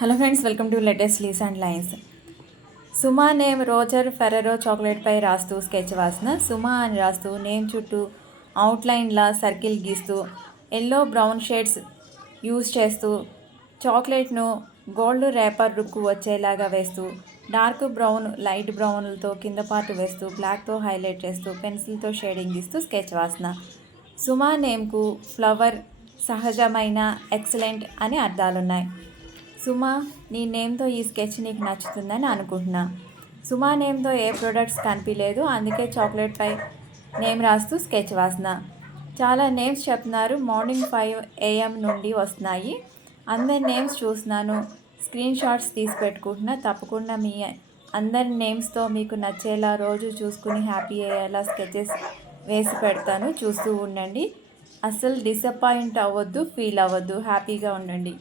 Hello friends, welcome to latest లీస్ and lines. Suma name Rocher Ferrero చాక్లెట్పై రాస్తూ sketch వాసన. సుమా అని రాస్తూ నేమ్ చుట్టూ అవుట్లైన్లా సర్కిల్ గీస్తూ ఎల్లో బ్రౌన్ షేడ్స్ యూజ్ చేస్తూ చాక్లెట్ను గోల్డ్ రేపర్ రుక్కు వచ్చేలాగా వేస్తూ డార్క్ బ్రౌన్ లైట్ బ్రౌన్లతో కింద పార్ట్ వేస్తూ బ్లాక్తో హైలైట్ చేస్తూ పెన్సిల్తో షేడింగ్ ఇస్తూ స్కెచ్ వాసన. సుమా నేమ్కు ఫ్లవర్, సహజమైన, ఎక్సలెంట్ అని అర్థాలున్నాయి. సుమా, నీ నేమ్తో ఈ స్కెచ్ నీకు నచ్చుతుందని అనుకుంటున్నా. సుమా నేమ్తో ఏ ప్రొడక్ట్స్ కనిపించలేదు, అందుకే చాక్లెట్పై నేమ్ రాస్తూ స్కెచ్ వాసన. చాలా నేమ్స్ చెప్తున్నారు. మార్నింగ్ 5 AM నుండి వస్తున్నాయి. అందరి నేమ్స్ చూస్తున్నాను, స్క్రీన్ షాట్స్ తీసి పెట్టుకుంటున్నా. తప్పకుండా మీ అందరి నేమ్స్తో మీకు నచ్చేలా రోజు చూసుకుని హ్యాపీ అయ్యేలా స్కెచెస్ వేసి పెడతాను. చూస్తూ ఉండండి. అస్సలు డిసప్పాయింట్ అవ్వద్దు, ఫీల్ అవ్వద్దు, హ్యాపీగా ఉండండి.